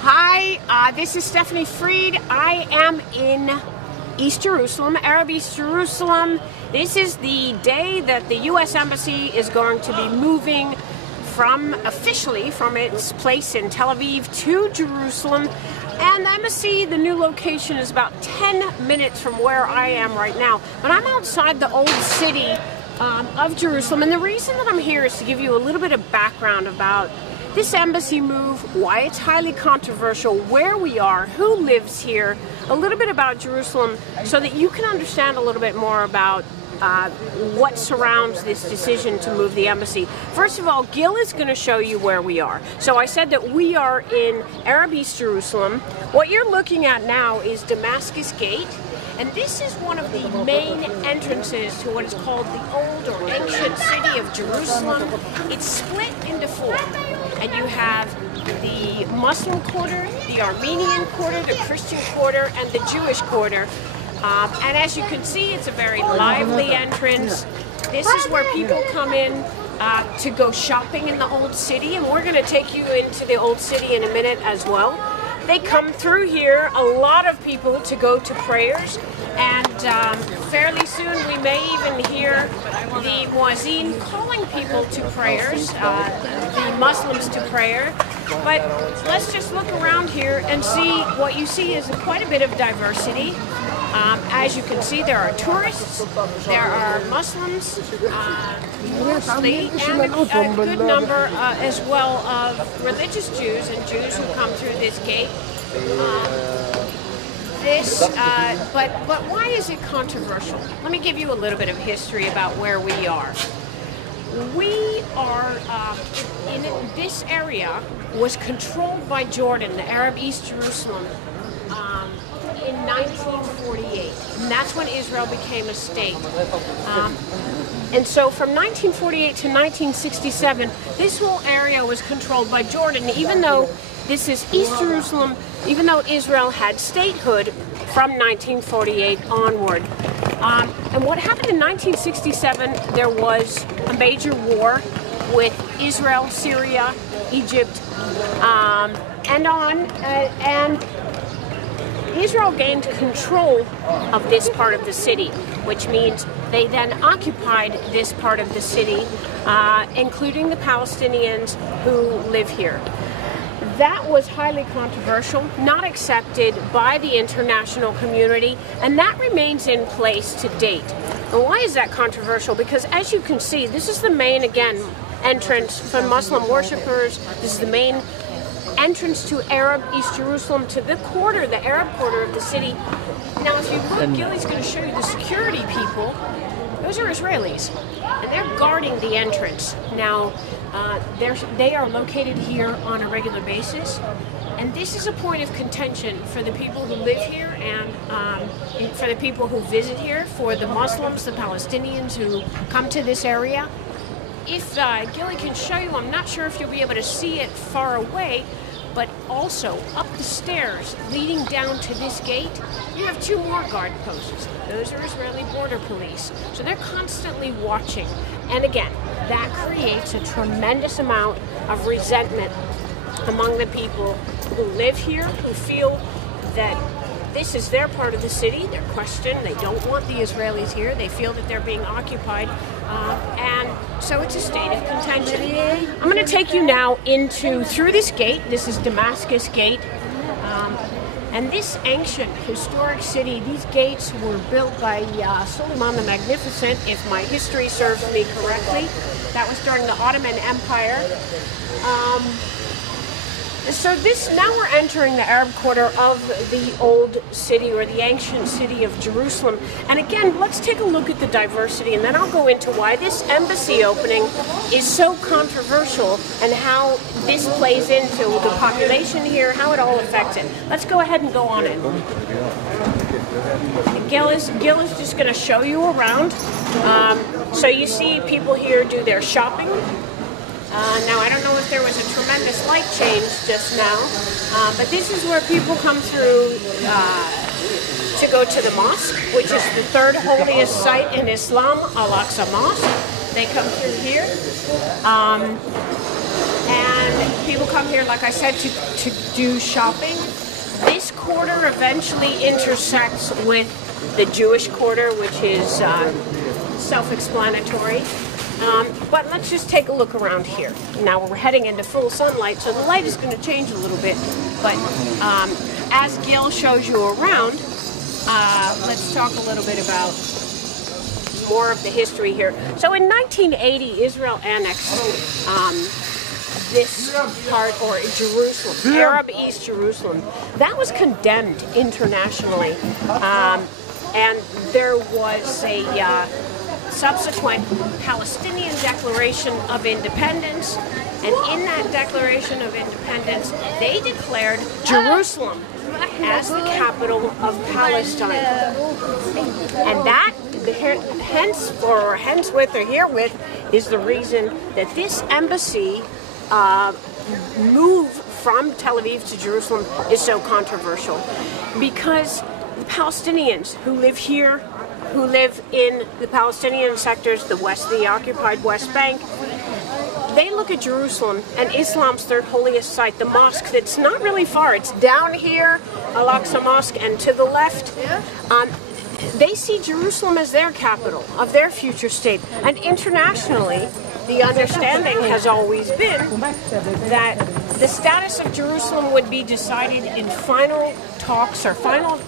Hi, this is Stephanie Freid. I am in East Jerusalem, Arab East Jerusalem. This is the day that the U.S. Embassy is going to be moving officially from its place in Tel Aviv to Jerusalem. And the embassy, the new location, is about 10 minutes from where I am right now. But I'm outside the old city of Jerusalem. And the reason that I'm here is to give you a little bit of background about this embassy move, why it's highly controversial, where we are, who lives here, a little bit about Jerusalem, so that you can understand a little bit more about what surrounds this decision to move the embassy. First of all, Gil is going to show you where we are. So I said that we are in Arab East Jerusalem. What you're looking at now is Damascus Gate. And this is one of the main entrances to what is called the old or ancient city of Jerusalem. It's split into four. And you have the Muslim quarter, the Armenian quarter, the Christian quarter, and the Jewish quarter. And as you can see, it's a very lively entrance. This is where people come in to go shopping in the old city. And we're going to take you into the old city in a minute as well. They come through here, a lot of people, to go to prayers, and fairly soon we may even hear the muezzin calling people to prayers, the Muslims to prayer. But let's just look around here and see. What you see is quite a bit of diversity. As you can see, there are tourists, there are Muslims, mostly, and a good number as well of religious Jews and Jews who come through this gate. But why is it controversial? Let me give you a little bit of history about where we are. We are in this area was controlled by Jordan, the Arab East Jerusalem, in 1948, and that's when Israel became a state. And so from 1948 to 1967, this whole area was controlled by Jordan, even though this is East Jerusalem, even though Israel had statehood from 1948 onward. And what happened in 1967, there was a major war with Israel, Syria, Egypt, and Israel gained control of this part of the city, which means they then occupied this part of the city, including the Palestinians who live here. That was highly controversial, not accepted by the international community, and that remains in place to date. And why is that controversial? Because as you can see, this is the main, again, entrance for Muslim worshippers. This is the main entrance to Arab East Jerusalem, to the quarter, the Arab quarter of the city. Now, if you look, Gilly's going to show you the security people. Those are Israelis, and they're guarding the entrance. Now, they are located here on a regular basis, and this is a point of contention for the people who live here and for the people who visit here, for the Muslims, the Palestinians who come to this area. If Gilly can show you, I'm not sure if you'll be able to see it far away, but also up the stairs leading down to this gate, you have two more guard posts. Those are Israeli border police. So they're constantly watching. And again, that creates a tremendous amount of resentment among the people who live here, who feel that this is their part of the city. They're questioned. They don't want the Israelis here. They feel that they're being occupied. And so it's a state of contention. I'm going to take you now through this gate. This is Damascus Gate. And this ancient, historic city, these gates were built by Suleiman the Magnificent, if my history serves me correctly. That was during the Ottoman Empire. So now we're entering the Arab quarter of the old city, or the ancient city of Jerusalem. And again, let's take a look at the diversity, and then I'll go into why this embassy opening is so controversial and how this plays into the population here, how it all affects it. Let's go ahead and go on it. Gil is just going to show you around. So you see people here do their shopping. Now, I don't know if there was a tremendous light change just now, but this is where people come through to go to the mosque, which is the third holiest site in Islam, Al-Aqsa Mosque. They come through here. And People come here, like I said, to do shopping. This quarter eventually intersects with the Jewish quarter, which is self-explanatory. But let's just take a look around here. Now we're heading into full sunlight, so the light is going to change a little bit. But as Gil shows you around, let's talk a little bit about more of the history here. So in 1980, Israel annexed this part, or Jerusalem, Arab East Jerusalem. That was condemned internationally, and there was a subsequent Palestinian Declaration of Independence, and in that Declaration of Independence, they declared Jerusalem as the capital of Palestine. And that, henceforth or herewith, is the reason that this embassy move from Tel Aviv to Jerusalem is so controversial, because the Palestinians who live here, who live in the Palestinian sectors, the occupied West Bank, they look at Jerusalem and Islam's third holiest site, the mosque that's not really far. It's down here, Al-Aqsa Mosque, and to the left. They see Jerusalem as their capital of their future state. And internationally, the understanding has always been that the status of Jerusalem would be decided in final talks or final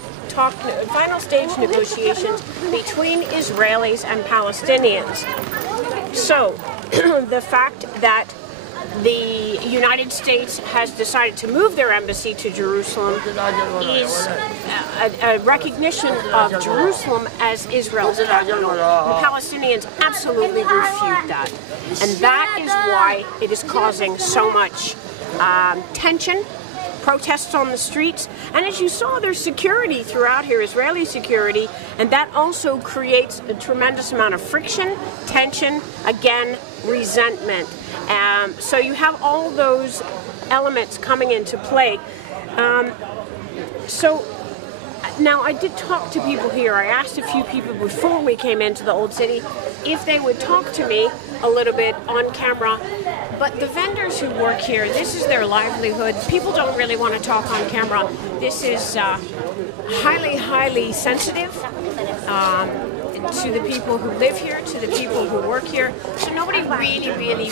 stage negotiations between Israelis and Palestinians. So the fact that the United States has decided to move their embassy to Jerusalem is a recognition of Jerusalem as Israel's capital. The Palestinians absolutely refute that. And that is why it is causing so much tension, protests on the streets, and as you saw, there's security throughout here, Israeli security, and that also creates a tremendous amount of friction, tension, again, resentment. So you have all those elements coming into play. So now I did talk to people here. I asked a few people before we came into the Old City if they would talk to me a little bit on camera, but the vendors who work here, this is their livelihood. People don't really want to talk on camera. This is highly, highly sensitive to the people who live here, to the people who work here. So nobody really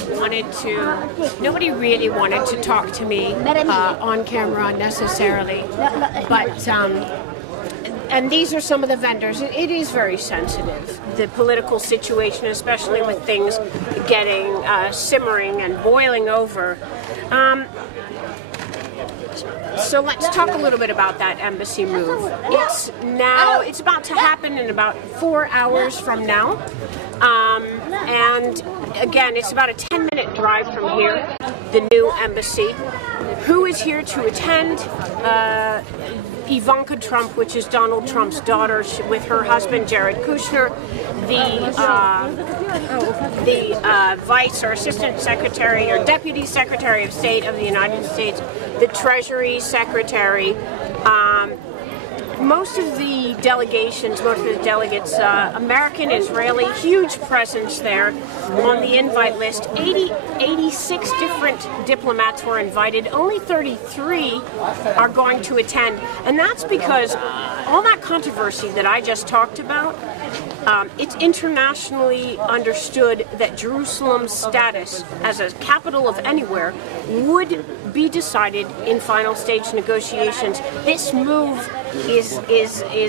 wanted to talk to me on camera necessarily. But and these are some of the vendors. It is very sensitive, the political situation, especially with things getting simmering and boiling over. So let's talk a little bit about that embassy move. It's about to happen in about 4 hours from now. And again, it's about a 10-minute drive from here, the new embassy. Who is here to attend? Ivanka Trump, which is Donald Trump's daughter, with her husband Jared Kushner, the Vice or Assistant Secretary or Deputy Secretary of State of the United States, the Treasury Secretary, most of the delegates, American, Israeli, huge presence there on the invite list. 86 different diplomats were invited. Only 33 are going to attend. And that's because all that controversy that I just talked about, it's internationally understood that Jerusalem's status as a capital of anywhere would be decided in final stage negotiations. This move is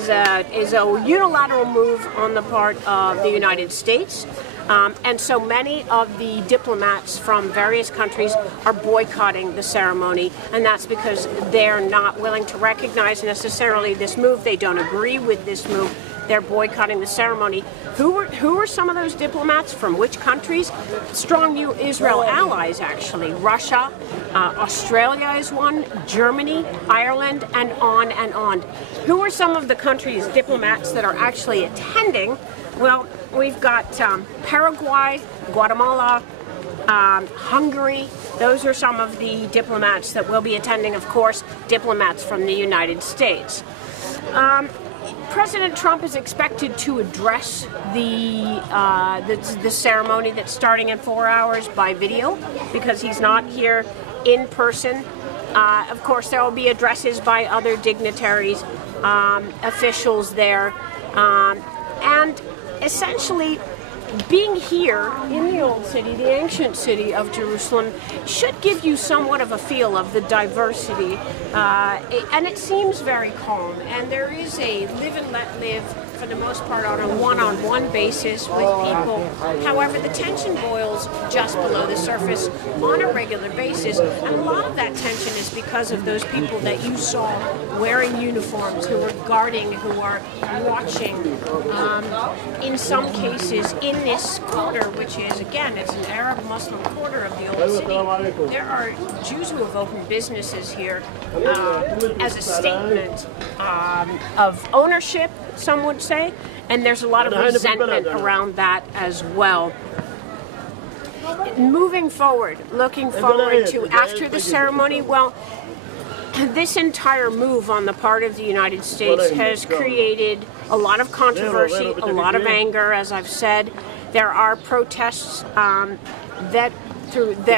a unilateral move on the part of the United States. And so many of the diplomats from various countries are boycotting the ceremony, and that's because they're not willing to recognize necessarily this move. They don't agree with this move. They're boycotting the ceremony. Who were some of those diplomats? From which countries? Strong Israel allies, actually. Russia, Australia is one, Germany, Ireland, and on and on. Who are some of the countries' diplomats that are actually attending? Well, we've got Paraguay, Guatemala, Hungary. Those are some of the diplomats that will be attending, of course, diplomats from the United States. President Trump is expected to address the ceremony that's starting in 4 hours by video because he's not here in person. Of course, there will be addresses by other dignitaries, officials there, and essentially being here in the old city, the ancient city of Jerusalem, should give you somewhat of a feel of the diversity, and it seems very calm, and there is a live and let live for the most part on a one-on-one basis with people. However, the tension boils just below the surface on a regular basis, and a lot of that tension is because of those people that you saw wearing uniforms, who are guarding, who are watching. In some cases, in this quarter, which is, again, it's an Arab-Muslim quarter of the old city, there are Jews who have opened businesses here as a statement of ownership, some would say, and there's a lot of resentment around that as well. Moving forward, looking forward to after the ceremony, well, this entire move on the part of the United States has created a lot of controversy, a lot of anger, as I've said. There are protests that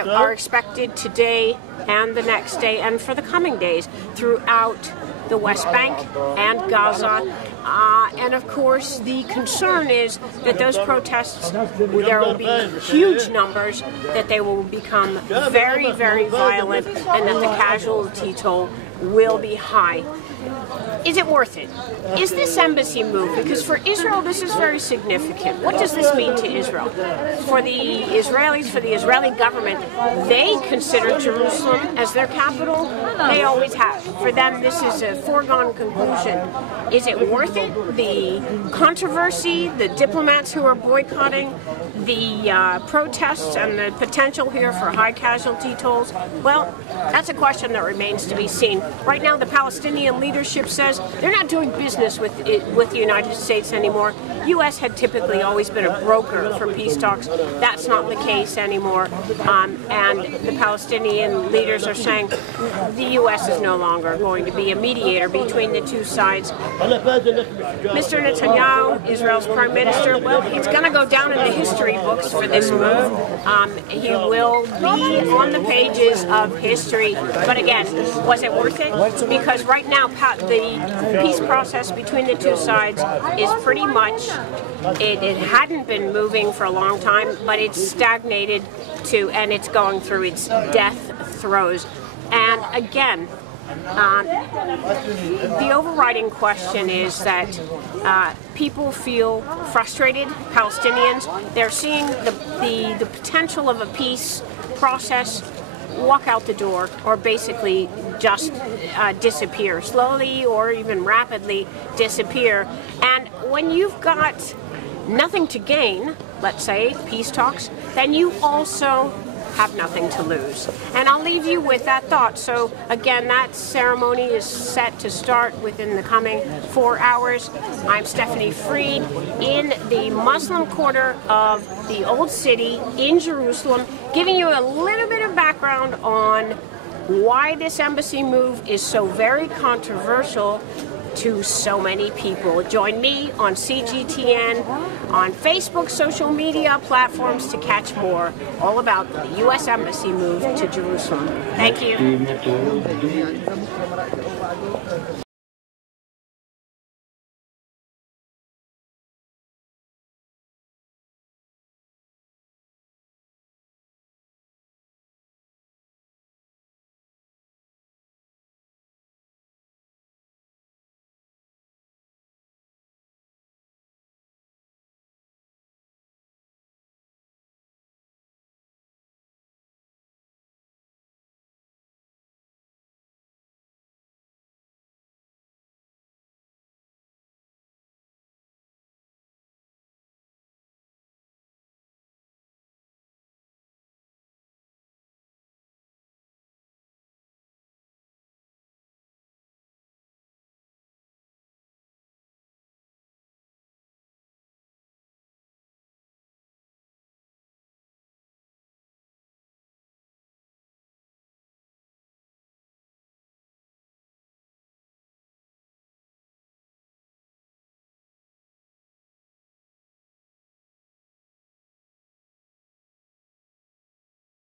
are expected today and the next day and for the coming days throughout the West Bank and Gaza. And of course, the concern is that those protests, there will be huge numbers, that they will become very, very violent, and that the casualty toll will be high. Is it worth it? Is this embassy move? Because for Israel, this is very significant. What does this mean to Israel? For the Israelis, for the Israeli government, they consider Jerusalem as their capital. They always have. For them, this is a foregone conclusion. Is it worth it? The controversy, the diplomats who are boycotting, the protests, and the potential here for high casualty tolls? Well, that's a question that remains to be seen. Right now, the Palestinian leadership says they're not doing business with the United States anymore. U.S. had typically always been a broker for peace talks. That's not the case anymore. And the Palestinian leaders are saying the U.S. is no longer going to be a mediator between the two sides. Mr. Netanyahu, Israel's prime minister, well, it's going to go down in the history books for this move. He will be on the pages of history. But again, was it worth it? Because right now, the peace process between the two sides is pretty much, it hadn't been moving for a long time, but it's stagnated and it's going through its death throes. And again, the overriding question is that people feel frustrated, Palestinians. They're seeing the potential of a peace process walk out the door, or basically just disappear, slowly or even rapidly disappear. And when you've got nothing to gain, let's say, peace talks, then you also have nothing to lose. And I'll leave you with that thought. So again, that ceremony is set to start within the coming 4 hours. I'm Stephanie Freid in the Muslim quarter of the Old City in Jerusalem, giving you a little bit of background on why this embassy move is so very controversial to so many people. Join me on CGTN, on Facebook, social media platforms to catch more all about the U.S. Embassy move to Jerusalem. Thank you.